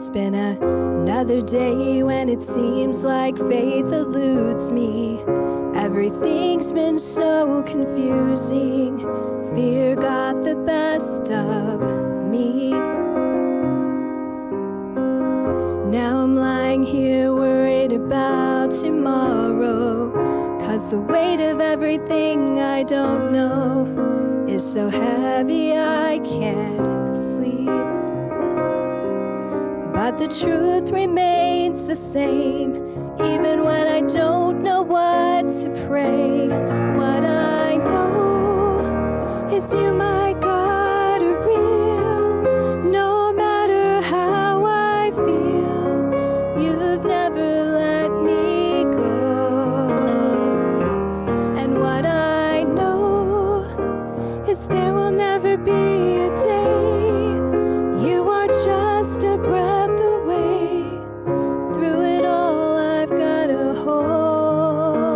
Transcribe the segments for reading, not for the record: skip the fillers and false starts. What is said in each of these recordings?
It's been another day when it seems like faith eludes me. Everything's been so confusing. Fear got the best of me. Now I'm lying here worried about tomorrow, 'cause the weight of everything I don't know is so heavy I can't sleep. But the truth remains the same, even when I don't know what to pray. What I know is you, my God, are real. No matter how I feel, you've never let me go. And what I know is there will never be a day you are just a breath away. Through it all, I've got to hold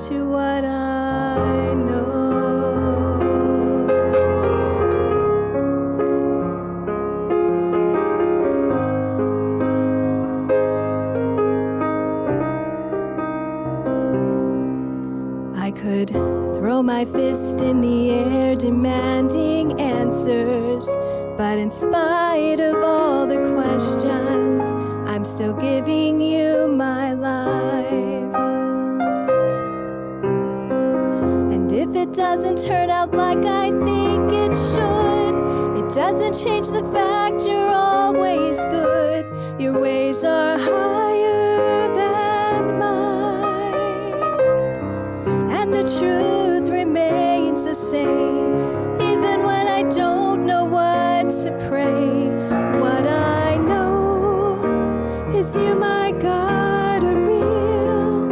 to what I know. I could throw my fist in the air demanding answers, but in spite of all the questions, I'm still giving you my life. And if it doesn't turn out like I think it should, it doesn't change the fact you're always good. Your ways are higher than mine, and the truth remains the same, even when I don't know what to pray. What I know is you, my God, are real.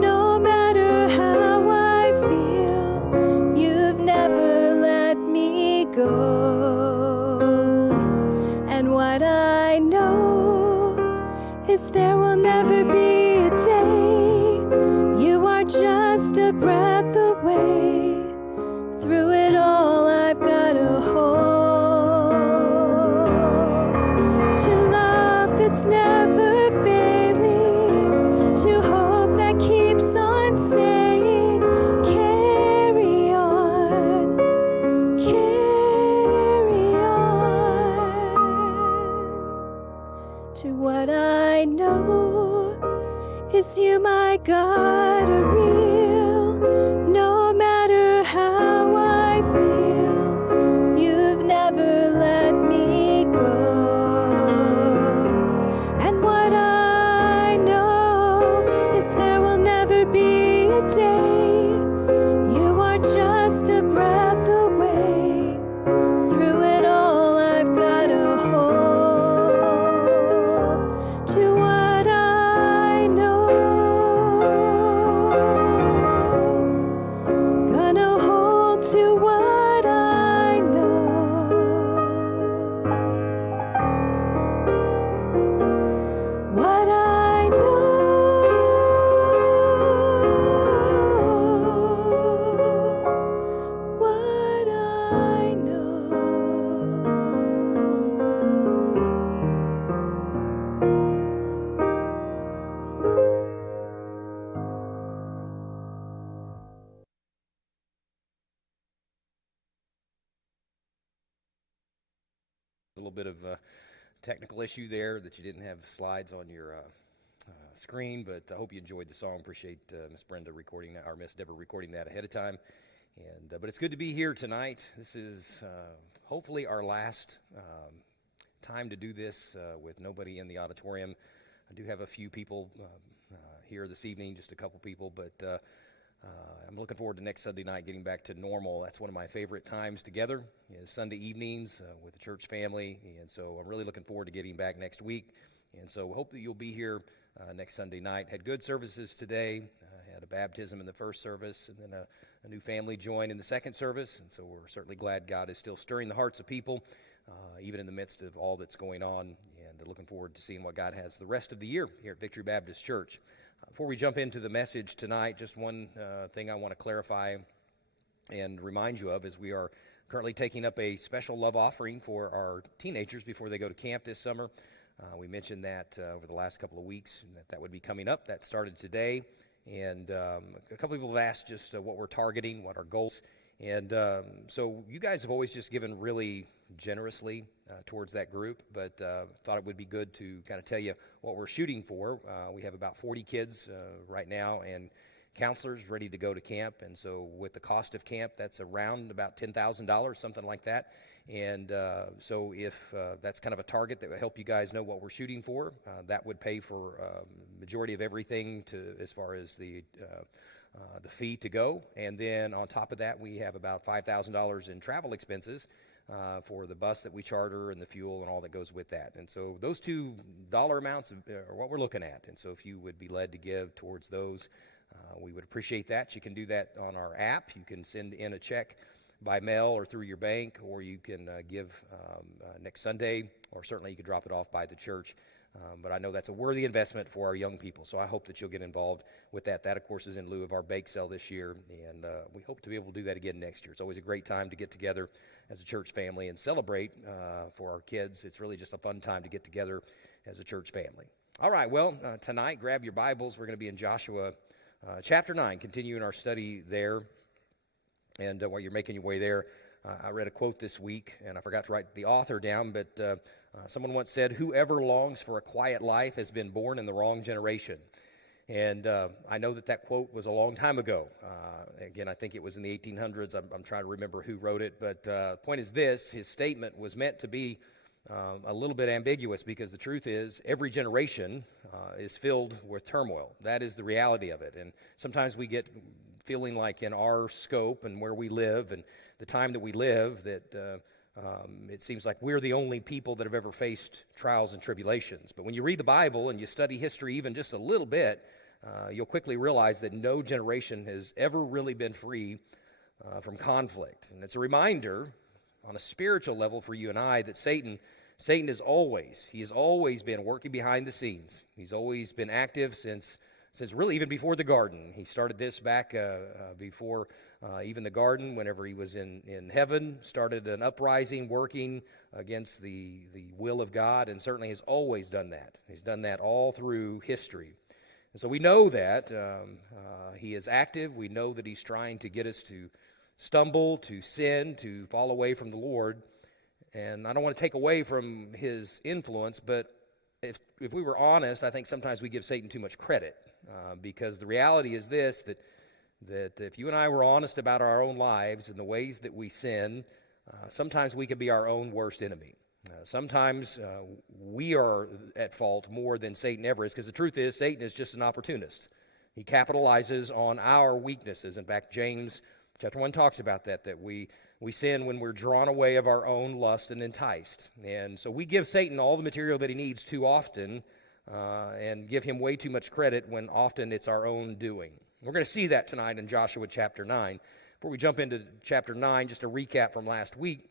No matter how I feel, you've never let me go. And what I know is there will never be a day you are just a breath away. Through it all, I've got to hold to love that's never failing, to hope that keeps on saying, carry on, carry on. To what I know is you, my God, are real. No matter how I feel, you've never let me go. And what I know is there will never be a day you are just a breath away. Through it all, I've got to hold to what I know. Gonna hold to what I know. What I know. What I know. A little bit of a technical issue there that you didn't have slides on your screen, but I hope you enjoyed the song. Appreciate Miss Brenda recording that, or Miss Deborah recording that ahead of time. And but it's good to be here tonight. This is hopefully our last time to do this with nobody in the auditorium. I do have a few people here this evening, just a couple people, but I'm looking forward to next Sunday night getting back to normal. That's one of my favorite times together, is Sunday evenings with the church family, and so I'm really looking forward to getting back next week. And so hope that you'll be here next Sunday night. Had good services today. Had a baptism in the first service, and then a new family joined in the second service, and so we're certainly glad God is still stirring the hearts of people, even in the midst of all that's going on, and looking forward to seeing what God has the rest of the year here at Victory Baptist Church. Before we jump into the message tonight, just one thing I want to clarify and remind you of as we are currently taking up a special love offering for our teenagers before they go to camp this summer. We mentioned that over the last couple of weeks, that would be coming up. That started today, and a couple people have asked just what we're targeting, what our goals. And so you guys have always just given really generously towards that group, but thought it would be good to kind of tell you what we're shooting for. We have about 40 kids right now, and counselors ready to go to camp. And so with the cost of camp, that's around about $10,000, something like that. And so if that's kind of a target that would help you guys know what we're shooting for, that would pay for majority of everything to as far as the fee to go. And then on top of that, we have about $5,000 in travel expenses for the bus that we charter and the fuel and all that goes with that. And so those two dollar amounts are what we're looking at. And so if you would be led to give towards those, we would appreciate that. You can do that on our app. You can send in a check by mail or through your bank, or you can give next Sunday, or certainly you could drop it off by the church. But I know that's a worthy investment for our young people, so I hope that you'll get involved with that. That, of course, is in lieu of our bake sale this year, and we hope to be able to do that again next year. It's always a great time to get together as a church family and celebrate for our kids. It's really just a fun time to get together as a church family. All right, well, tonight, grab your Bibles. We're going to be in Joshua chapter 9, continuing our study there. And while you're making your way there, I read a quote this week, and I forgot to write the author down, but someone once said, "Whoever longs for a quiet life has been born in the wrong generation." And I know that quote was a long time ago. Again, I think it was in the 1800s. I'm trying to remember who wrote it, but the point is this: his statement was meant to be a little bit ambiguous, because the truth is every generation is filled with turmoil. That is the reality of it. And sometimes we get feeling like in our scope and where we live and the time that we live that it seems like we're the only people that have ever faced trials and tribulations. But when you read the Bible and you study history even just a little bit, you'll quickly realize that no generation has ever really been free from conflict. And it's a reminder on a spiritual level for you and I that Satan has always been working behind the scenes. He's always been active since really even before the garden. He started this back before even the garden, whenever he was in heaven, started an uprising working against the will of God, and certainly has always done that. He's done that all through history. And so we know that he is active. We know that he's trying to get us to stumble, to sin, to fall away from the Lord. And I don't want to take away from his influence, but if we were honest, I think sometimes we give Satan too much credit. Because the reality is this, that if you and I were honest about our own lives and the ways that we sin, sometimes we could be our own worst enemy. Sometimes we are at fault more than Satan ever is, because the truth is Satan is just an opportunist. He capitalizes on our weaknesses. In fact, James chapter 1 talks about that we sin when we're drawn away of our own lust and enticed. And so we give Satan all the material that he needs too often, and give him way too much credit when often it's our own doing. We're going to see that tonight in Joshua chapter 9. Before we jump into chapter 9, just a recap from last week.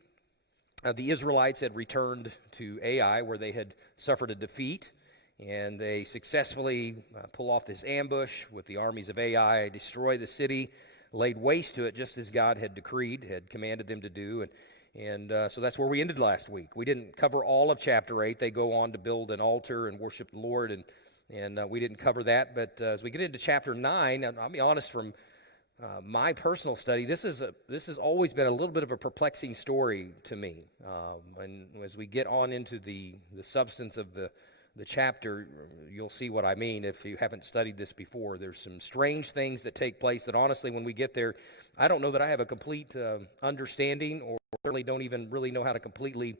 The Israelites had returned to Ai, where they had suffered a defeat, and they successfully pull off this ambush with the armies of Ai, destroy the city, laid waste to it just as God had decreed, had commanded them to do, and so that's where we ended last week. We didn't cover all of chapter 8. They go on to build an altar and worship the Lord, and we didn't cover that. But as we get into chapter 9, I'll be honest, from my personal study, this has always been a little bit of a perplexing story to me. And as we get on into the substance of the chapter, you'll see what I mean if you haven't studied this before. There's some strange things that take place that honestly, when we get there, I don't know that I have a complete understanding, or certainly don't even really know how to completely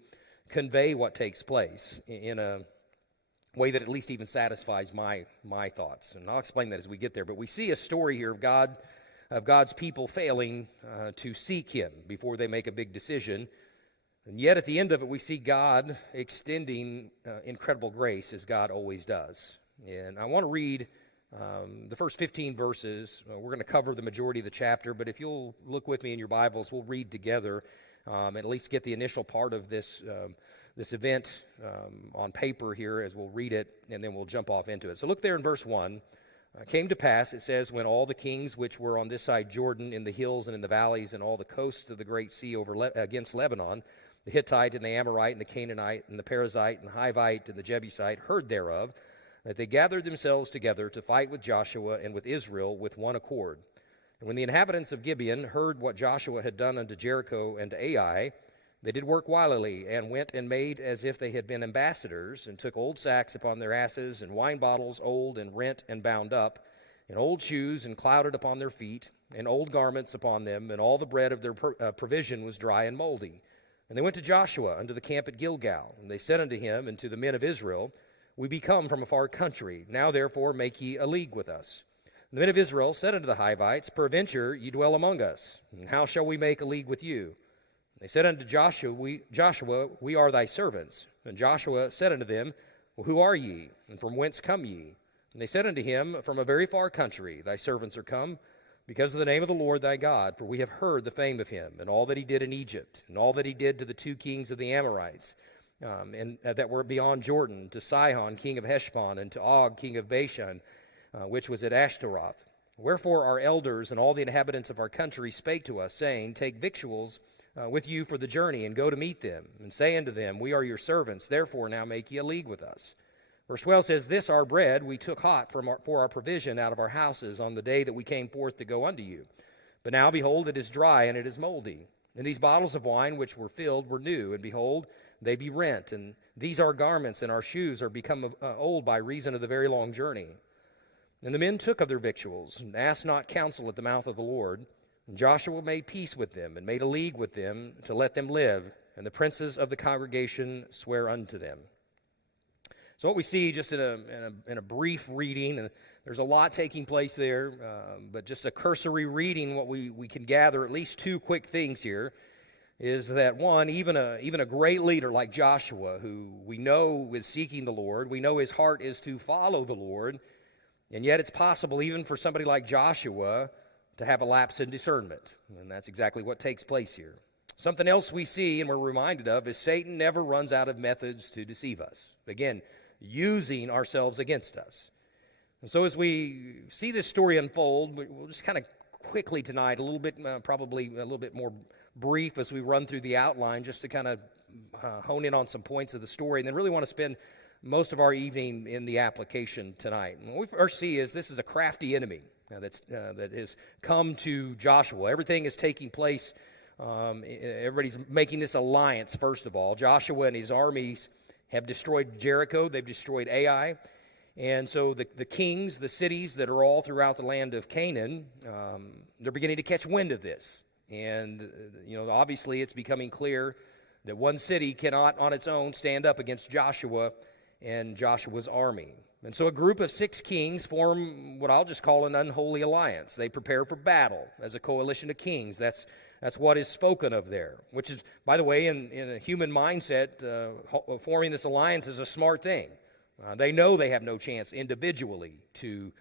convey what takes place in a way that at least even satisfies my thoughts. And I'll explain that as we get there. But we see a story here of God's people failing to seek him before they make a big decision. And yet at the end of it, we see God extending incredible grace, as God always does. And I want to read the first 15 verses. We're going to cover the majority of the chapter, but if you'll look with me in your Bibles, we'll read together and at least get the initial part of this event on paper here as we'll read it, and then we'll jump off into it. So look there in verse 1. Came to pass, it says, when all the kings which were on this side Jordan, in the hills and in the valleys, and all the coasts of the great sea against Lebanon, the Hittite and the Amorite and the Canaanite and the Perizzite and the Hivite and the Jebusite heard thereof, that they gathered themselves together to fight with Joshua and with Israel with one accord. And when the inhabitants of Gibeon heard what Joshua had done unto Jericho and to Ai, they did work wilily, and went and made as if they had been ambassadors, and took old sacks upon their asses, and wine bottles old and rent and bound up, and old shoes and clouded upon their feet, and old garments upon them, and all the bread of their provision was dry and moldy. And they went to Joshua unto the camp at Gilgal, and they said unto him and to the men of Israel, We be come from a far country, now therefore make ye a league with us. And the men of Israel said unto the Hivites, Peradventure ye dwell among us, and how shall we make a league with you? They said unto Joshua, we are thy servants. And Joshua said unto them, Well, who are ye, and from whence come ye? And they said unto him, From a very far country thy servants are come, because of the name of the Lord thy God, for we have heard the fame of him, and all that he did in Egypt, and all that he did to the 2 kings of the Amorites, and that were beyond Jordan, to Sihon king of Heshbon, and to Og king of Bashan, which was at Ashtaroth. Wherefore our elders and all the inhabitants of our country spake to us, saying, Take victuals with you for the journey, and go to meet them, and say unto them, We are your servants, therefore now make ye a league with us. Verse 12 says, This our bread we took hot for our provision out of our houses on the day that we came forth to go unto you. But now, behold, it is dry, and it is moldy. And these bottles of wine which were filled were new, and behold, they be rent. And these our garments and our shoes are become old by reason of the very long journey. And the men took of their victuals, and asked not counsel at the mouth of the Lord. And Joshua made peace with them, and made a league with them to let them live, and the princes of the congregation swear unto them. So what we see just in a brief reading, and there's a lot taking place there, but just a cursory reading, what we can gather, at least 2 quick things here, is that one, even a great leader like Joshua, who we know is seeking the Lord, we know his heart is to follow the Lord, and yet it's possible even for somebody like Joshua to have a lapse in discernment. And that's exactly what takes place here. Something else we see and we're reminded of is Satan never runs out of methods to deceive us. Again, using ourselves against us. And so as we see this story unfold, we'll just kind of quickly tonight, a little bit, probably a little bit more brief as we run through the outline, just to kind of hone in on some points of the story, and then really want to spend most of our evening in the application tonight. And what we first see is this is a crafty enemy that has come to Joshua. Everything is taking place. Everybody's making this alliance, first of all. Joshua and his armies have destroyed Jericho. They've destroyed Ai. And so the kings, the cities that are all throughout the land of Canaan, they're beginning to catch wind of this. And, obviously it's becoming clear that one city cannot on its own stand up against Joshua and Joshua's army. And so a group of 6 kings form what I'll just call an unholy alliance. They prepare for battle as a coalition of kings. That's what is spoken of there, which is, by the way, in a human mindset, forming this alliance is a smart thing. They know they have no chance individually to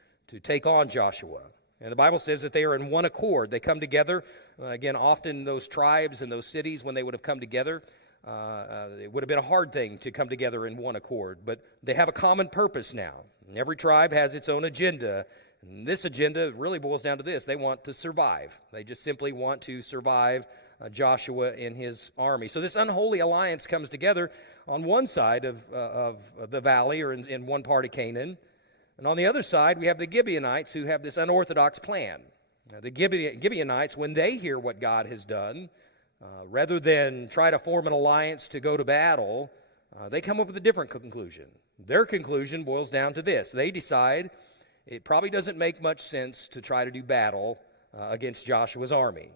take on Joshua. And the Bible says that they are in one accord. They come together. Again, often those tribes and those cities, when they would have come together, it would have been a hard thing to come together in one accord, but they have a common purpose now. And every tribe has its own agenda, and this agenda really boils down to this. They want to survive. They just simply want to survive Joshua and his army. So this unholy alliance comes together on one side of the valley, or in one part of Canaan, and on the other side we have the Gibeonites, who have this unorthodox plan. Now, the Gibeonites, when they hear what God has done, rather than try to form an alliance to go to battle, they come up with a different conclusion. Their conclusion boils down to this. They decide it probably doesn't make much sense to try to do battle against Joshua's army.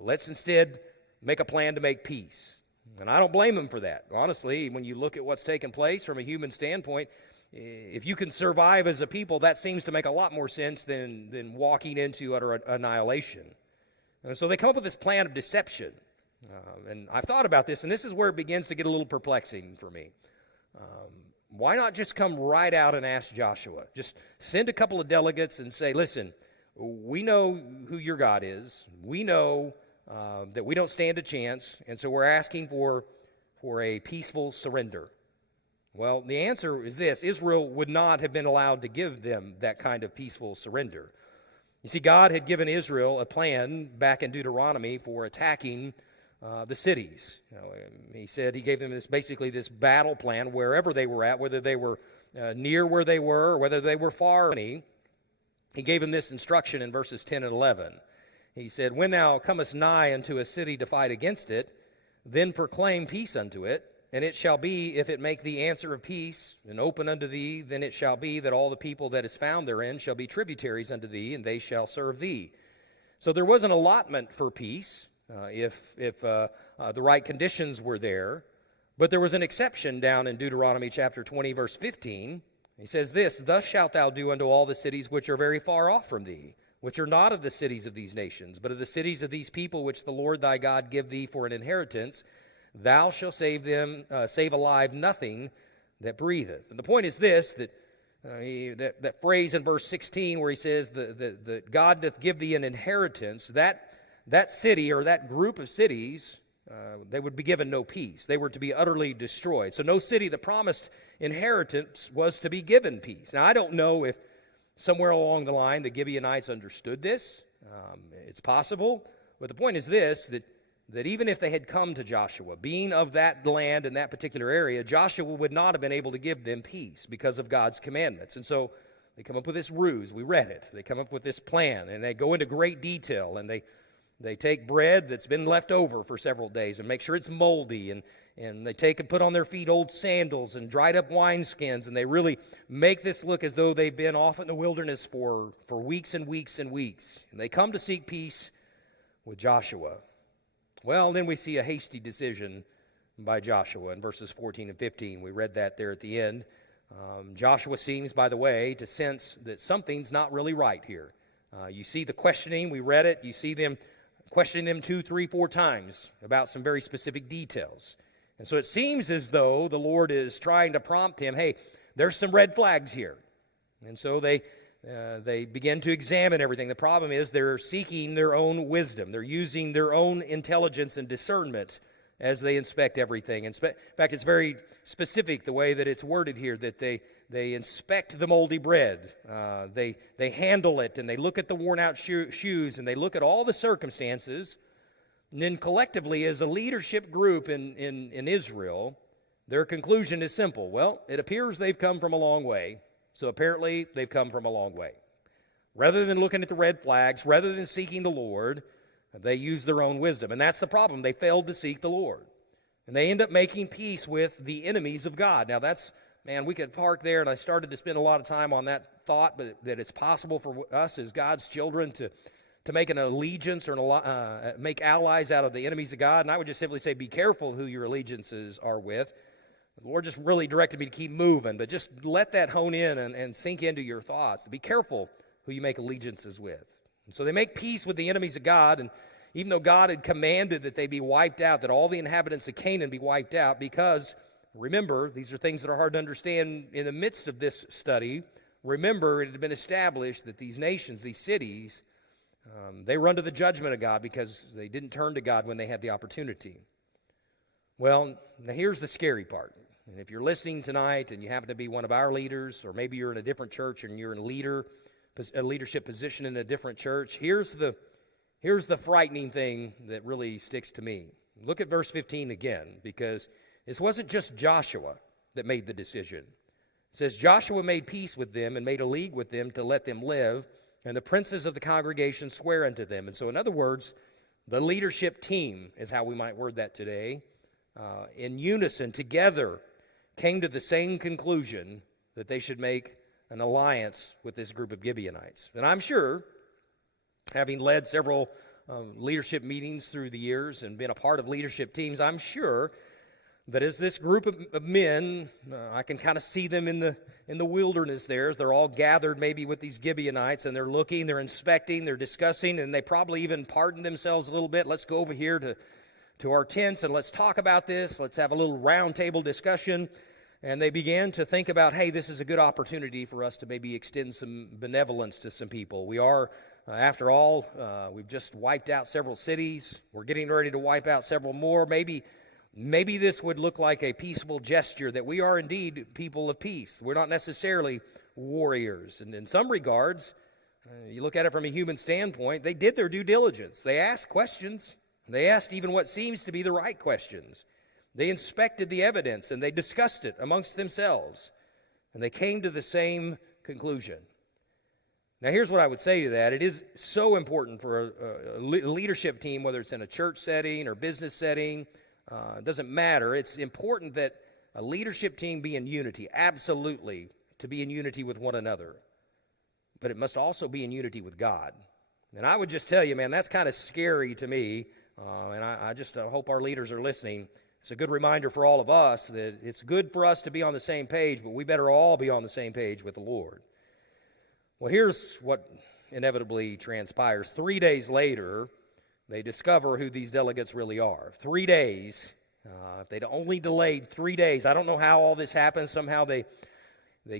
Let's instead make a plan to make peace. And I don't blame them for that. Honestly, when you look at what's taken place from a human standpoint, if you can survive as a people, that seems to make a lot more sense than walking into utter annihilation. And so they come up with this plan of deception. And I've thought about this, and this is where it begins to get a little perplexing for me. Why not just come right out and ask Joshua? Just send a couple of delegates and say, listen, we know who your God is. We know that we don't stand a chance, and so we're asking for a peaceful surrender. Well, the answer is this: Israel would not have been allowed to give them that kind of peaceful surrender. You see, God had given Israel a plan back in Deuteronomy for attacking the cities. He said he gave them basically this battle plan wherever they were at, whether they were near where they were or whether they were far. He gave them this instruction in verses 10 and 11. He said, "When thou comest nigh unto a city to fight against it, then proclaim peace unto it. And it shall be, if it make thee answer of peace, and open unto thee, then it shall be that all the people that is found therein shall be tributaries unto thee, and they shall serve thee." So there was an allotment for peace, if the right conditions were there. But there was an exception down in Deuteronomy chapter 20, verse 15. He says this: "Thus shalt thou do unto all the cities which are very far off from thee, which are not of the cities of these nations, but of the cities of these people which the Lord thy God give thee for an inheritance. Thou shalt save alive nothing that breatheth." And the point is this, that phrase in verse 16 where he says that God doth give thee an inheritance, that city or that group of cities, they would be given no peace. They were to be utterly destroyed. So no city that promised inheritance was to be given peace. Now, I don't know if somewhere along the line the Gibeonites understood this. It's possible. But the point is this, that even if they had come to Joshua, being of that land in that particular area, Joshua would not have been able to give them peace because of God's commandments. And so they come up with this ruse. We read it. They come up with this plan, and they go into great detail, and they take bread that's been left over for several days and make sure it's moldy, and they take and put on their feet old sandals and dried up wineskins, and they really make this look as though they've been off in the wilderness for weeks and weeks and weeks. And they come to seek peace with Joshua. Well, then we see a hasty decision by Joshua in verses 14 and 15. We read that there at the end. Joshua seems, by the way, to sense that something's not really right here. You see the questioning. We read it. You see them questioning them 2, 3, 4 times about some very specific details. And so it seems as though the Lord is trying to prompt him, hey, there's some red flags here. And so they begin to examine everything. The problem is they're seeking their own wisdom. They're using their own intelligence and discernment as they inspect everything. In fact, it's very specific the way that it's worded here, that they inspect the moldy bread. They handle it, and they look at the worn-out shoes, and they look at all the circumstances. And then collectively, as a leadership group in Israel, their conclusion is simple. Well, it appears they've come from a long way. So apparently, they've come from a long way. Rather than looking at the red flags, rather than seeking the Lord, they use their own wisdom. And that's the problem. They failed to seek the Lord. And they end up making peace with the enemies of God. Now that's, man, we could park there, and I started to spend a lot of time on that thought, but that it's possible for us as God's children to make an allegiance or make allies out of the enemies of God. And I would just simply say, be careful who your allegiances are with. The Lord just really directed me to keep moving, but just let that hone in and sink into your thoughts. Be careful who you make allegiances with. And so they make peace with the enemies of God, and even though God had commanded that they be wiped out, that all the inhabitants of Canaan be wiped out, because, remember, these are things that are hard to understand in the midst of this study. Remember, it had been established that these nations, these cities, they were under the judgment of God because they didn't turn to God when they had the opportunity. Well, now here's the scary part. And if you're listening tonight and you happen to be one of our leaders, or maybe you're in a different church and you're in a leadership position in a different church, here's the frightening thing that really sticks to me. Look at verse 15 again, because this wasn't just Joshua that made the decision. It says, Joshua made peace with them and made a league with them to let them live, and the princes of the congregation swear unto them. And so, in other words, the leadership team is how we might word that today, in unison, together, came to the same conclusion that they should make an alliance with this group of Gibeonites. And I'm sure, having led several leadership meetings through the years and been a part of leadership teams, I'm sure that as this group of men, I can kind of see them in the wilderness there, as they're all gathered maybe with these Gibeonites, and they're looking, they're inspecting, they're discussing, and they probably even pardoned themselves a little bit. Let's go over here to our tents and let's talk about this. Let's have a little round table discussion. And they began to think about, hey, this is a good opportunity for us to maybe extend some benevolence to some people. We are, after all, we've just wiped out several cities. We're getting ready to wipe out several more. Maybe Maybe this would look like a peaceful gesture that we are indeed people of peace. We're not necessarily warriors. And in some regards, you look at it from a human standpoint, they did their due diligence. They asked questions. They asked even what seems to be the right questions. They inspected the evidence and they discussed it amongst themselves. And they came to the same conclusion. Now, here's what I would say to that. It is so important for a leadership team, whether it's in a church setting or business setting, it doesn't matter. It's important that a leadership team be in unity, absolutely, to be in unity with one another. But it must also be in unity with God. And I would just tell you, man, that's kind of scary to me. And I just hope our leaders are listening. It's a good reminder for all of us that it's good for us to be on the same page, but we better all be on the same page with the Lord. Well, here's what inevitably transpires. 3 days later, they discover who these delegates really are. 3 days. If they'd only delayed 3 days, I don't know how all this happens. Somehow they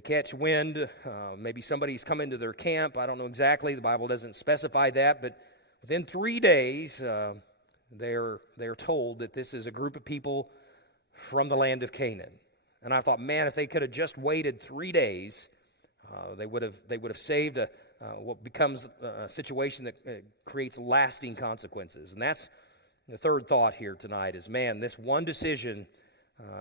catch wind. Maybe somebody's come into their camp. I don't know exactly. The Bible doesn't specify that. But within 3 days, they're told that this is a group of people from the land of Canaan. And I thought, man, if they could have just waited 3 days, they would have saved what becomes a situation that creates lasting consequences. And that's the third thought here tonight is, man, this one decision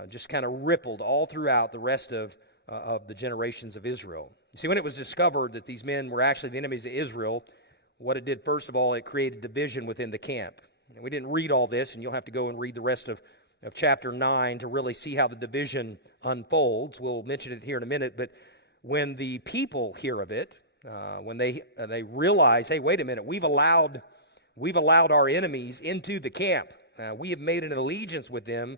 just kind of rippled all throughout the rest of the generations of Israel. You see, when it was discovered that these men were actually the enemies of Israel, what it did, first of all, it created division within the camp. And we didn't read all this, and you'll have to go and read the rest of chapter 9 to really see how the division unfolds. We'll mention it here in a minute, but when the people hear of it, when they realize, hey, wait a minute, we've allowed our enemies into the camp. We have made an allegiance with them.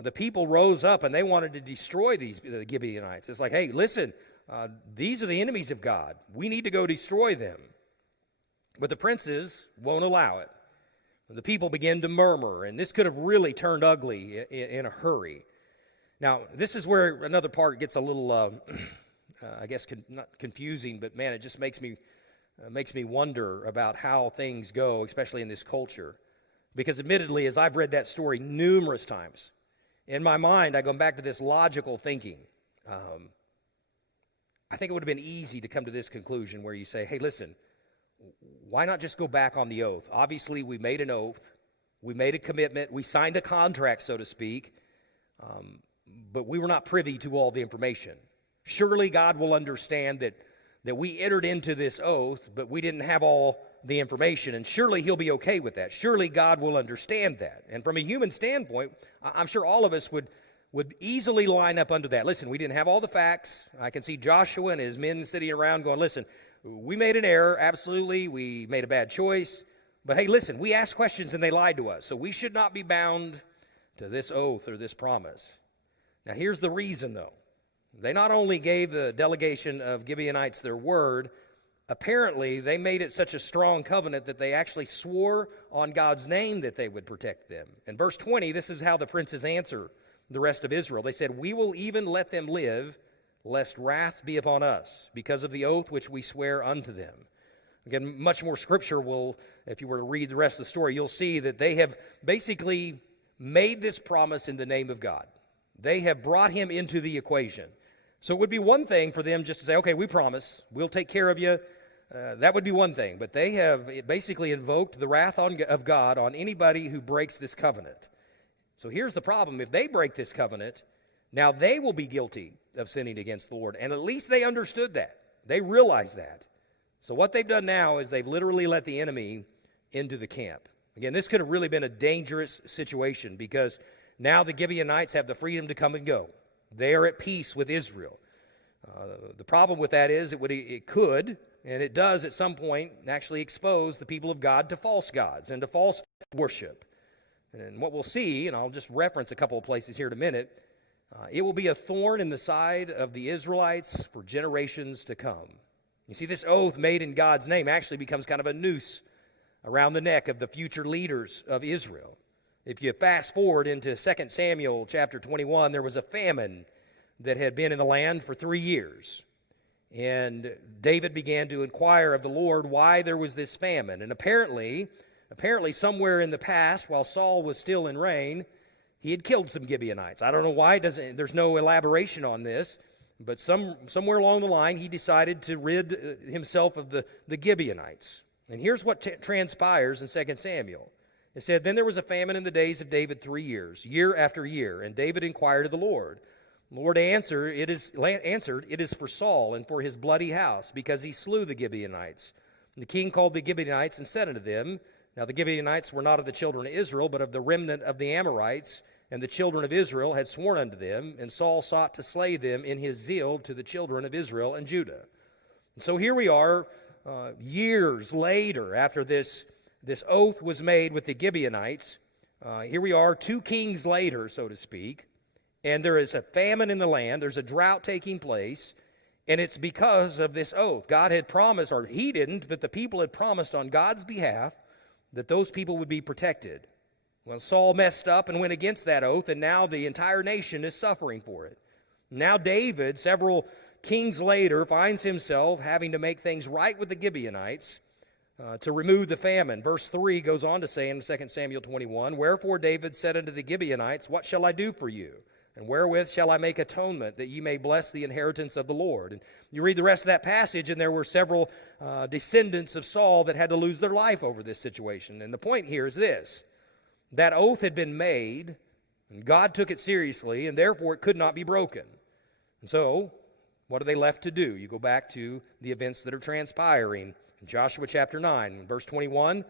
The people rose up and they wanted to destroy the Gibeonites. It's like, hey, listen, these are the enemies of God. We need to go destroy them. But the princes won't allow it. The people begin to murmur, and this could have really turned ugly in a hurry. Now, this is where another part gets a little I guess not confusing, but man, it just makes me wonder about how things go, especially in this culture. Because admittedly, as I've read that story numerous times, in my mind, I go back to this logical thinking. I think it would have been easy to come to this conclusion where you say, hey, listen, why not just go back on the oath? Obviously, we made an oath. We made a commitment. We signed a contract, so to speak. But we were not privy to all the information. Surely God will understand that we entered into this oath, but we didn't have all the information, and surely he'll be okay with that. Surely God will understand that. And from a human standpoint, I'm sure all of us would easily line up under that. Listen, we didn't have all the facts. I can see Joshua and his men sitting around going, listen, we made an error, absolutely. We made a bad choice. But hey, listen, we asked questions and they lied to us, so we should not be bound to this oath or this promise. Now, here's the reason, though. They not only gave the delegation of Gibeonites their word, apparently they made it such a strong covenant that they actually swore on God's name that they would protect them. In verse 20, this is how the princes answer the rest of Israel. They said, we will even let them live, lest wrath be upon us, because of the oath which we swear unto them. Again, much more scripture will, if you were to read the rest of the story, you'll see that they have basically made this promise in the name of God. They have brought him into the equation. So it would be one thing for them just to say, okay, we promise, we'll take care of you. That would be one thing. But they have basically invoked the wrath of God on anybody who breaks this covenant. So here's the problem. If they break this covenant, now they will be guilty of sinning against the Lord. And at least they understood that. They realized that. So what they've done now is they've literally let the enemy into the camp. Again, this could have really been a dangerous situation because now the Gibeonites have the freedom to come and go. They are at peace with Israel. The problem with that is it could, and it does at some point, actually expose the people of God to false gods and to false worship. And what we'll see, and I'll just reference a couple of places here in a minute, it will be a thorn in the side of the Israelites for generations to come. You see, this oath made in God's name actually becomes kind of a noose around the neck of the future leaders of Israel. If you fast forward into 2 Samuel chapter 21, there was a famine that had been in the land for 3 years. And David began to inquire of the Lord why there was this famine. And apparently somewhere in the past, while Saul was still in reign, he had killed some Gibeonites. I don't know why. There's no elaboration on this, but somewhere along the line, he decided to rid himself of the Gibeonites. And here's what transpires in 2 Samuel. It said, "Then there was a famine in the days of David 3 years, year after year, and David inquired of the Lord. The Lord answered, it is for Saul and for his bloody house, because he slew the Gibeonites. And the king called the Gibeonites and said unto them," now the Gibeonites were not of the children of Israel, but of the remnant of the Amorites, and the children of Israel had sworn unto them, and Saul sought to slay them in his zeal to the children of Israel and Judah. And so here we are, years later, after this oath was made with the Gibeonites. Here we are 2 kings later, so to speak, and there is a famine in the land. There's a drought taking place, and it's because of this oath. God had promised, or he didn't, but the people had promised on God's behalf that those people would be protected. Well, Saul messed up and went against that oath, and now the entire nation is suffering for it. Now David, several kings later, finds himself having to make things right with the Gibeonites to remove the famine. Verse 3 goes on to say in 2 Samuel 21, "Wherefore David said unto the Gibeonites, What shall I do for you? And wherewith shall I make atonement, that ye may bless the inheritance of the Lord?" And you read the rest of that passage, and there were several descendants of Saul that had to lose their life over this situation. And the point here is this: that oath had been made, and God took it seriously, and therefore it could not be broken. And so, what are they left to do? You go back to the events that are transpiring. In Joshua chapter 9, verse 21,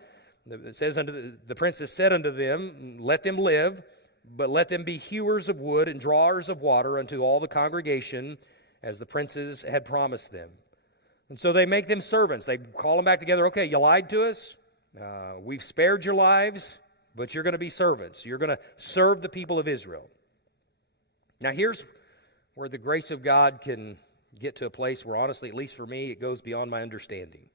it says, the princes said unto them, "Let them live, but let them be hewers of wood and drawers of water unto all the congregation, as the princes had promised them." And so they make them servants. They call them back together. "Okay, you lied to us. We've spared your lives, but you're going to be servants. You're going to serve the people of Israel." Now here's where the grace of God can get to a place where, honestly, at least for me, it goes beyond my understanding.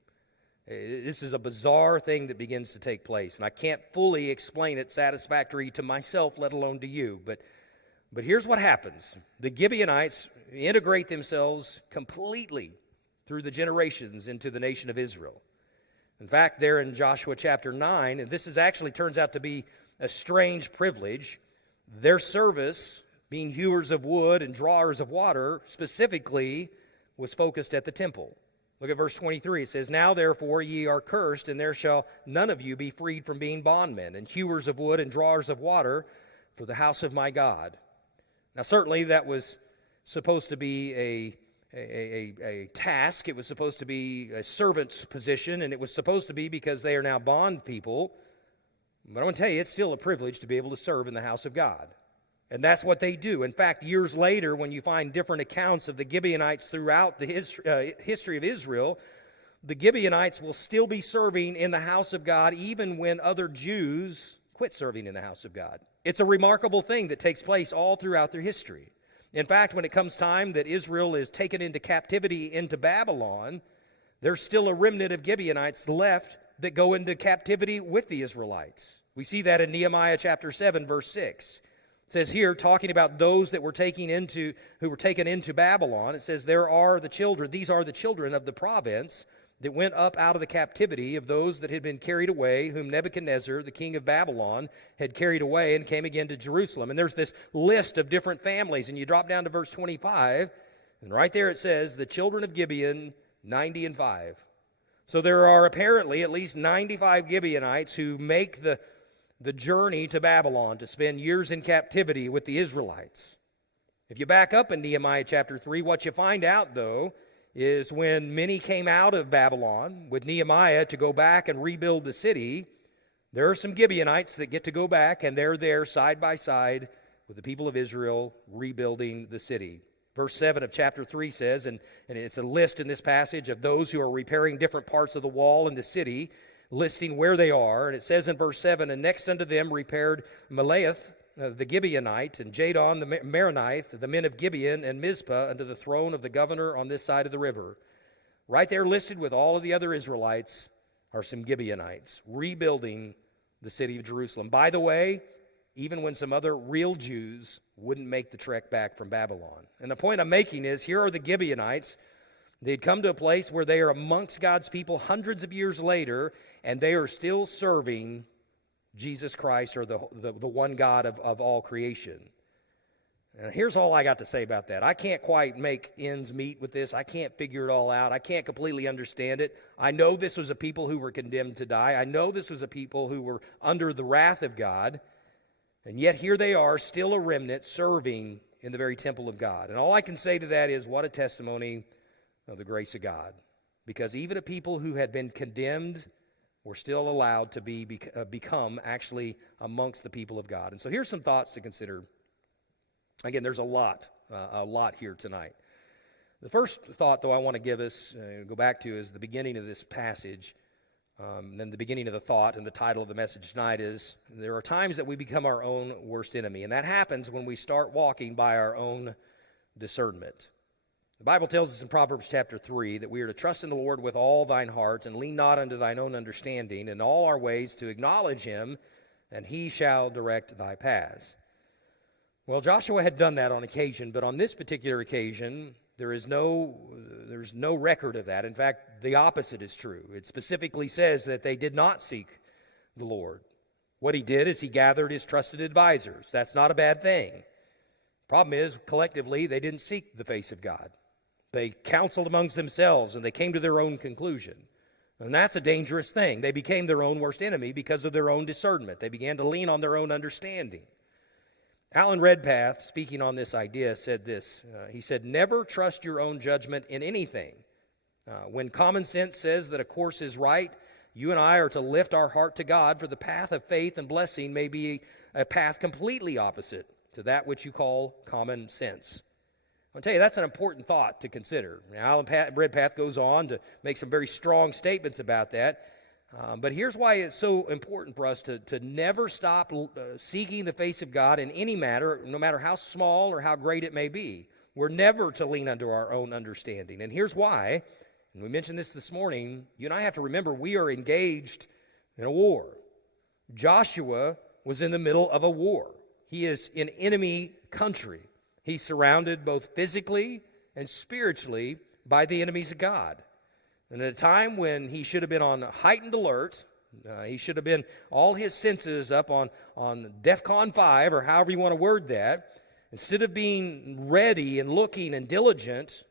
This is a bizarre thing that begins to take place, and I can't fully explain it satisfactorily to myself, let alone to you. But here's what happens. The Gibeonites integrate themselves completely through the generations into the nation of Israel. In fact, there in Joshua chapter 9, and this actually turns out to be a strange privilege, their service, being hewers of wood and drawers of water, specifically was focused at the temple. Look at verse 23. It says, "Now therefore ye are cursed, and there shall none of you be freed from being bondmen, and hewers of wood and drawers of water for the house of my God." Now certainly that was supposed to be a task. It was supposed to be a servant's position, and it was supposed to be because they are now bond people. But I want to tell you, it's still a privilege to be able to serve in the house of God. And that's what they do. In fact, years later, when you find different accounts of the Gibeonites throughout the history of Israel, the Gibeonites will still be serving in the house of God even when other Jews quit serving in the house of God. It's a remarkable thing that takes place all throughout their history. In fact, when it comes time that Israel is taken into captivity into Babylon, there's still a remnant of Gibeonites left that go into captivity with the Israelites. We see that in Nehemiah chapter 7, verse 6. It says here, talking about those that were taken into Babylon, it says, these are the children of the province that went up out of the captivity of those that had been carried away, whom Nebuchadnezzar, the king of Babylon, had carried away and came again to Jerusalem. And there's this list of different families, and you drop down to verse 25, and right there it says, the children of Gibeon, 90 and 5. So there are apparently at least 95 Gibeonites who make the journey to Babylon to spend years in captivity with the Israelites. If you back up in Nehemiah chapter 3, what you find out, though, is when many came out of Babylon with Nehemiah to go back and rebuild the city, there are some Gibeonites that get to go back, and they're there side by side with the people of Israel rebuilding the city. Verse 7 of chapter 3 says, and it's a list in this passage of those who are repairing different parts of the wall in the city, listing where they are. And it says in verse 7, and next unto them repaired Melaeth, the Gibeonite, and Jadon the Meronite, the men of Gibeon, and Mizpah, unto the throne of the governor on this side of the river. Right there listed with all of the other Israelites are some Gibeonites rebuilding the city of Jerusalem. By the way, even when some other real Jews wouldn't make the trek back from Babylon. And the point I'm making is, here are the Gibeonites. They'd come to a place where they are amongst God's people hundreds of years later, and they are still serving Jesus Christ, or the one God of all creation. And here's all I got to say about that. I can't quite make ends meet with this. I can't figure it all out. I can't completely understand it. I know this was a people who were condemned to die. I know this was a people who were under the wrath of God. And yet here they are, still a remnant, serving in the very temple of God. And all I can say to that is, what a testimony of the grace of God. Because even a people who had been condemned were still allowed to become actually amongst the people of God. And so here's some thoughts to consider. Again, there's a lot here tonight. The first thought, though, I want to give us, go back to, is the beginning of this passage. Then the beginning of the thought, and the title of the message tonight is, there are times that we become our own worst enemy. And that happens when we start walking by our own discernment. The Bible tells us in Proverbs chapter 3 that we are to trust in the Lord with all thine heart, and lean not unto thine own understanding, in all our ways to acknowledge him, and he shall direct thy paths. Well, Joshua had done that on occasion, but on this particular occasion, there's no record of that. In fact, the opposite is true. It specifically says that they did not seek the Lord. What he did is he gathered his trusted advisors. That's not a bad thing. Problem is, collectively, they didn't seek the face of God. They counseled amongst themselves, and they came to their own conclusion. And that's a dangerous thing. They became their own worst enemy because of their own discernment. They began to lean on their own understanding. Alan Redpath, speaking on this idea, said this. He said, never trust your own judgment in anything. When common sense says that a course is right, you and I are to lift our heart to God, for the path of faith and blessing may be a path completely opposite to that which you call common sense. I'll tell you, that's an important thought to consider. Now, Alan Redpath goes on to make some very strong statements about that. But here's why it's so important for us to never stop seeking the face of God in any matter, no matter how small or how great it may be. We're never to lean unto our own understanding. And here's why, and we mentioned this morning, you and I have to remember we are engaged in a war. Joshua was in the middle of a war. He is in enemy country. He's surrounded both physically and spiritually by the enemies of God. And at a time when he should have been on heightened alert, he should have been all his senses up on DEFCON 5, or however you want to word that, instead of being ready and looking and diligent,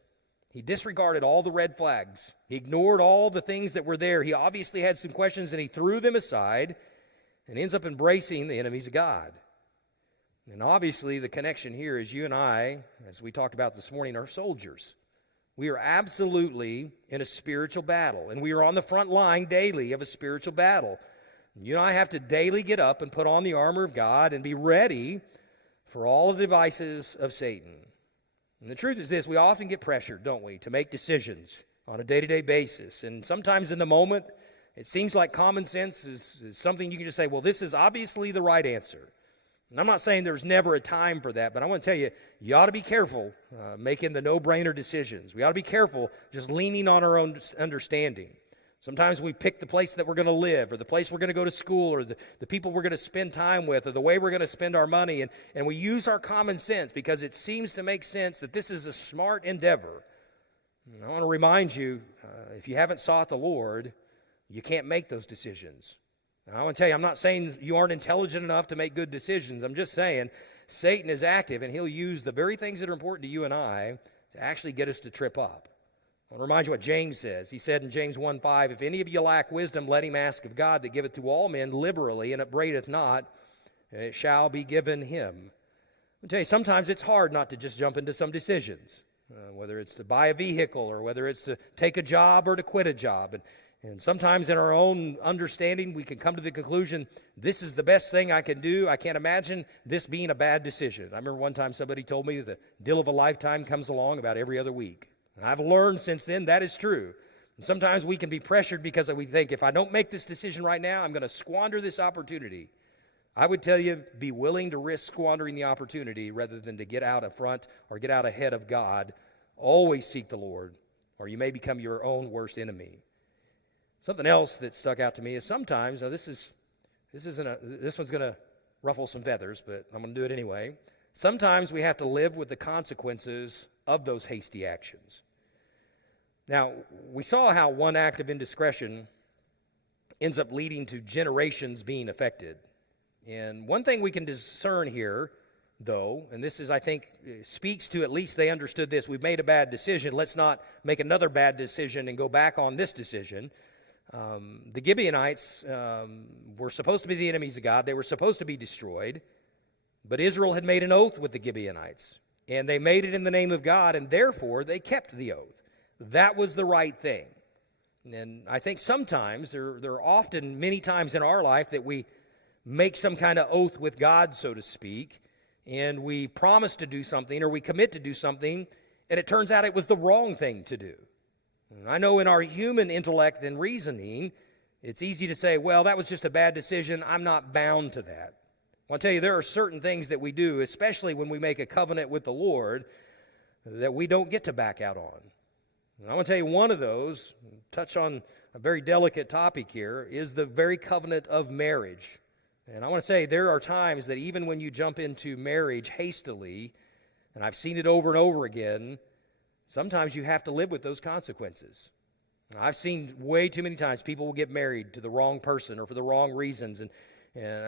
he disregarded all the red flags. He ignored all the things that were there. He obviously had some questions, and he threw them aside and ends up embracing the enemies of God. And obviously the connection here is you and I, as we talked about this morning, are soldiers. We are absolutely in a spiritual battle, and we are on the front line daily of a spiritual battle. You and I have to daily get up and put on the armor of God and be ready for all of the devices of Satan. And the truth is this, we often get pressured, don't we, to make decisions on a day-to-day basis. And sometimes in the moment, it seems like common sense is something you can just say, well, this is obviously the right answer. And I'm not saying there's never a time for that, but I want to tell you, you ought to be careful making the no-brainer decisions. We ought to be careful just leaning on our own understanding. Sometimes we pick the place that we're going to live, or the place we're going to go to school, or the people we're going to spend time with, or the way we're going to spend our money, and we use our common sense because it seems to make sense that this is a smart endeavor. And I want to remind you, if you haven't sought the Lord, you can't make those decisions. Now, I want to tell you, I'm not saying you aren't intelligent enough to make good decisions. I'm just saying Satan is active, and he'll use the very things that are important to you and I to actually get us to trip up. I want to remind you what James says. He said in James 1:5, if any of you lack wisdom, let him ask of God that giveth to all men liberally, and upbraideth not, and it shall be given him. I'll tell you, sometimes it's hard not to just jump into some decisions, whether it's to buy a vehicle, or whether it's to take a job or to quit a job. And sometimes in our own understanding, we can come to the conclusion, this is the best thing I can do. I can't imagine this being a bad decision. I remember one time somebody told me the deal of a lifetime comes along about every other week. And I've learned since then that is true. And sometimes we can be pressured because we think, if I don't make this decision right now, I'm going to squander this opportunity. I would tell you, be willing to risk squandering the opportunity rather than to get out in front or get out ahead of God. Always seek the Lord, or you may become your own worst enemy. Something else that stuck out to me is sometimes, now this one's going to ruffle some feathers, but I'm going to do it anyway. Sometimes we have to live with the consequences of those hasty actions. Now, we saw how one act of indiscretion ends up leading to generations being affected. And one thing we can discern here, though, and this is, I think, speaks to at least they understood this. We've made a bad decision. Let's not make another bad decision and go back on this decision. The Gibeonites were supposed to be the enemies of God. They were supposed to be destroyed. But Israel had made an oath with the Gibeonites. And they made it in the name of God, and therefore they kept the oath. That was the right thing. And I think sometimes, there are often many times in our life that we make some kind of oath with God, so to speak, and we promise to do something or we commit to do something, and it turns out it was the wrong thing to do. And I know in our human intellect and reasoning, it's easy to say, well, that was just a bad decision. I'm not bound to that. Well, I'll tell you, there are certain things that we do, especially when we make a covenant with the Lord, that we don't get to back out on. And I want to tell you one of those, touch on a very delicate topic here, is the very covenant of marriage. And I want to say there are times that even when you jump into marriage hastily, and I've seen it over and over again, sometimes you have to live with those consequences. I've seen way too many times people will get married to the wrong person or for the wrong reasons, and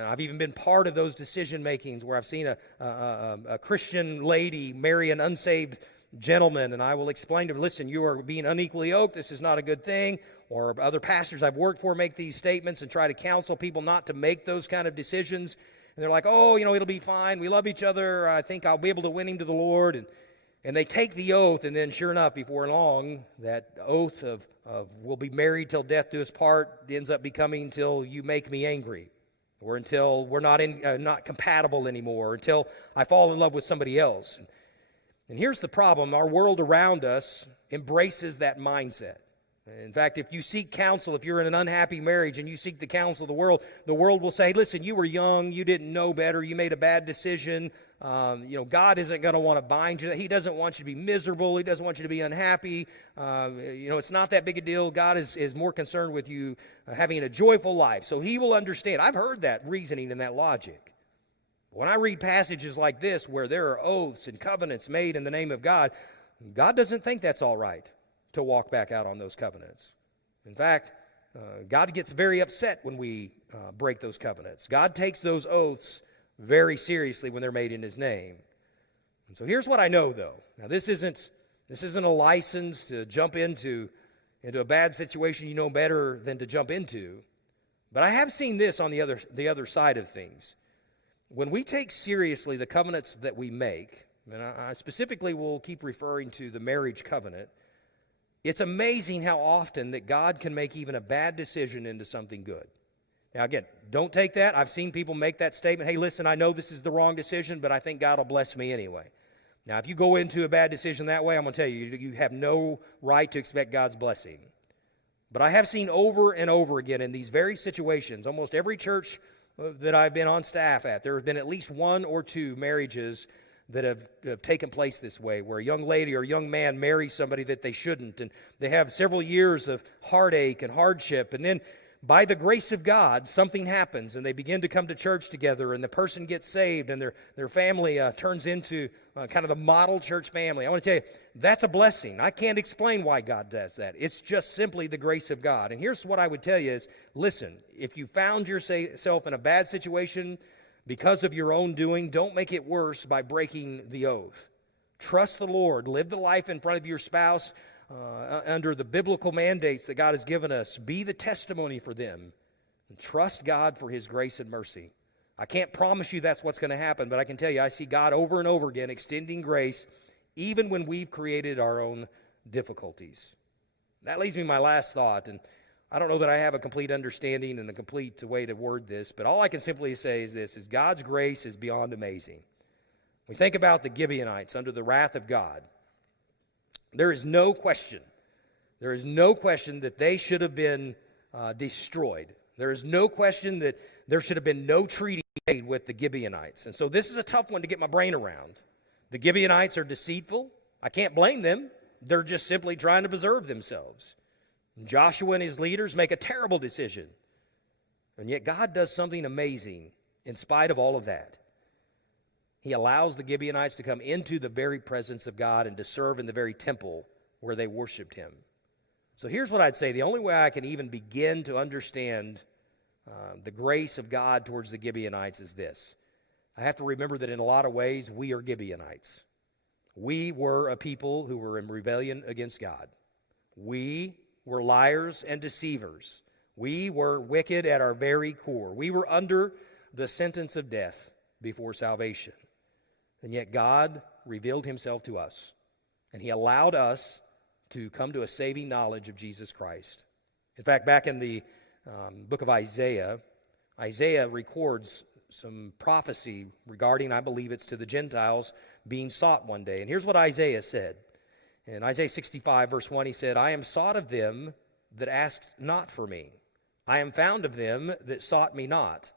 I've even been part of those decision makings where I've seen a Christian lady marry an unsaved gentleman, and I will explain to him, listen, you are being unequally yoked, this is not a good thing. Or other pastors I've worked for make these statements and try to counsel people not to make those kind of decisions. And they're like, oh, it'll be fine, we love each other, I think I'll be able to win him to the Lord. And they take the oath, and then sure enough, before long, that oath of we'll be married till death do us part ends up becoming till you make me angry, or until we're not compatible anymore, or until I fall in love with somebody else. And here's the problem. Our world around us embraces that mindset. In fact, if you seek counsel, if you're in an unhappy marriage and you seek the counsel of the world will say, listen, you were young, you didn't know better, you made a bad decision. God isn't going to want to bind you. He doesn't want you to be miserable. He doesn't want you to be unhappy. It's not that big a deal. God is more concerned with you having a joyful life. So he will understand. I've heard that reasoning and that logic. When I read passages like this where there are oaths and covenants made in the name of God, God doesn't think that's all right to walk back out on those covenants. In fact, God gets very upset when we break those covenants. God takes those oaths very seriously when they're made in his name. And so here's what I know, though. Now, this isn't a license to jump into a bad situation you know better than to jump into. But I have seen this on the other side of things. When we take seriously the covenants that we make, and I specifically will keep referring to the marriage covenant, it's amazing how often that God can make even a bad decision into something good. Now, again, don't take that. I've seen people make that statement, hey, listen, I know this is the wrong decision, but I think God will bless me anyway. Now, if you go into a bad decision that way, I'm going to tell you, you have no right to expect God's blessing. But I have seen over and over again in these very situations, almost every church that I've been on staff at, there have been at least one or two marriages that have taken place this way, where a young lady or a young man marries somebody that they shouldn't, and they have several years of heartache and hardship, and then by the grace of God, something happens, and they begin to come to church together, and the person gets saved, and their family turns into kind of the model church family. I want to tell you, that's a blessing. I can't explain why God does that. It's just simply the grace of God. And here's what I would tell you is, listen, if you found yourself in a bad situation because of your own doing, don't make it worse by breaking the oath. Trust the Lord. Live the life in front of your spouse under the biblical mandates that God has given us. Be the testimony for them. And trust God for his grace and mercy. I can't promise you that's what's going to happen, but I can tell you I see God over and over again extending grace even when we've created our own difficulties. That leads me to my last thought, and I don't know that I have a complete understanding and a complete way to word this, but all I can simply say is this, is God's grace is beyond amazing. We think about the Gibeonites under the wrath of God. There is no question that they should have been destroyed. There is no question that there should have been no treaty made with the Gibeonites. And so this is a tough one to get my brain around. The Gibeonites are deceitful. I can't blame them. They're just simply trying to preserve themselves. And Joshua and his leaders make a terrible decision. And yet God does something amazing in spite of all of that. He allows the Gibeonites to come into the very presence of God and to serve in the very temple where they worshiped him. So here's what I'd say. The only way I can even begin to understand the grace of God towards the Gibeonites is this. I have to remember that in a lot of ways we are Gibeonites. We were a people who were in rebellion against God. We were liars and deceivers. We were wicked at our very core. We were under the sentence of death before salvation. And yet God revealed himself to us, and he allowed us to come to a saving knowledge of Jesus Christ. In fact, back in the book of Isaiah, Isaiah records some prophecy regarding, I believe it's to the Gentiles, being sought one day. And here's what Isaiah said. In Isaiah 65, verse 1, he said, I am sought of them that asked not for me. I am found of them that sought me not.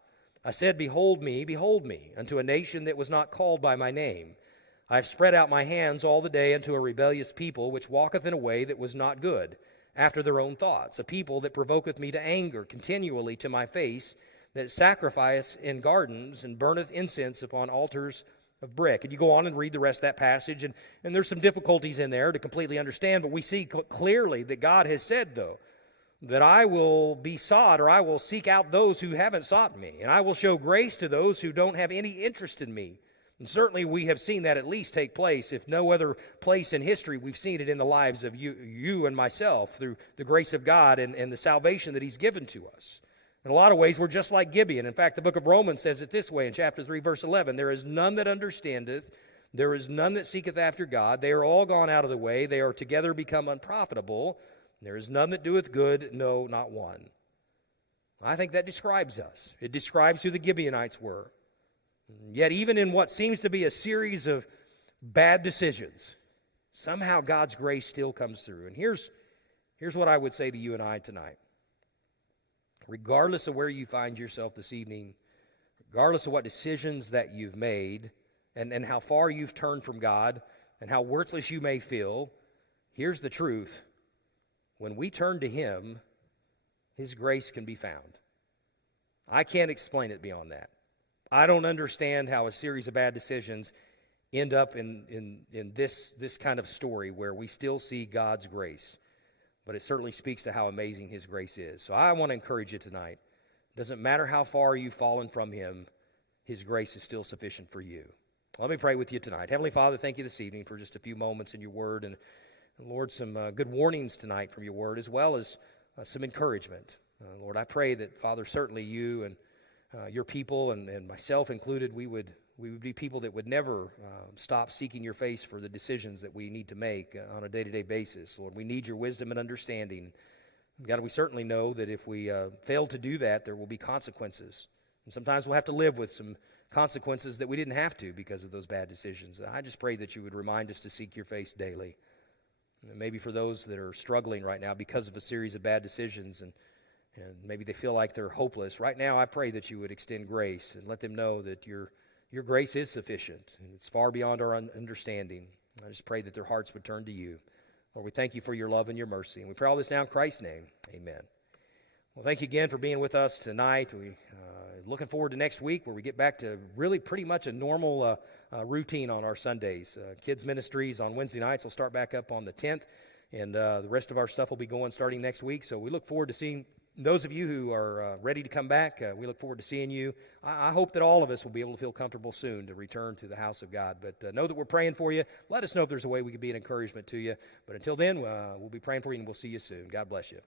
I said, behold me, unto a nation that was not called by my name. I have spread out my hands all the day unto a rebellious people, which walketh in a way that was not good, after their own thoughts, a people that provoketh me to anger continually to my face, that sacrificeth in gardens and burneth incense upon altars of brick. And you go on and read the rest of that passage, and there's some difficulties in there to completely understand, but we see clearly that God has said, though, that I will be sought, or I will seek out those who haven't sought me, and I will show grace to those who don't have any interest in me. And certainly we have seen that at least take place. If no other place in history, we've seen it in the lives of you and myself through the grace of God and the salvation that he's given to us. In a lot of ways, we're just like Gibeon. In fact, the book of Romans says it this way in chapter 3, verse 11, there is none that understandeth, there is none that seeketh after God. They are all gone out of the way. They are together become unprofitable. There is none that doeth good, no, not one. I think that describes us. It describes who the Gibeonites were. Yet even in what seems to be a series of bad decisions, somehow God's grace still comes through. And here's what I would say to you and I tonight. Regardless of where you find yourself this evening, regardless of what decisions that you've made, and how far you've turned from God, and how worthless you may feel, here's the truth. When we turn to him, his grace can be found. I can't explain it beyond that. I don't understand how a series of bad decisions end up in this kind of story where we still see God's grace. But it certainly speaks to how amazing his grace is. So I want to encourage you tonight. It doesn't matter how far you've fallen from him, his grace is still sufficient for you. Let me pray with you tonight. Heavenly Father, thank you this evening for just a few moments in your word. And Lord, some good warnings tonight from your word, as well as some encouragement. Lord, I pray that, Father, certainly you and your people and myself included, we would be people that would never stop seeking your face for the decisions that we need to make on a day-to-day basis. Lord, we need your wisdom and understanding. God, we certainly know that if we fail to do that, there will be consequences. And sometimes we'll have to live with some consequences that we didn't have to because of those bad decisions. I just pray that you would remind us to seek your face daily. And maybe for those that are struggling right now because of a series of bad decisions and maybe they feel like they're hopeless, right now I pray that you would extend grace and let them know that your grace is sufficient, and it's far beyond our understanding. I just pray that their hearts would turn to you. Lord, we thank you for your love and your mercy, and we pray all this now in Christ's name. Amen. Well, thank you again for being with us tonight. We looking forward to next week where we get back to really pretty much a normal routine on our Sundays. Kids Ministries on Wednesday nights will start back up on the 10th, and the rest of our stuff will be going starting next week. So we look forward to seeing those of you who are ready to come back. We look forward to seeing you. I hope that all of us will be able to feel comfortable soon to return to the house of God. But know that we're praying for you. Let us know if there's a way we can be an encouragement to you. But until then, we'll be praying for you, and we'll see you soon. God bless you.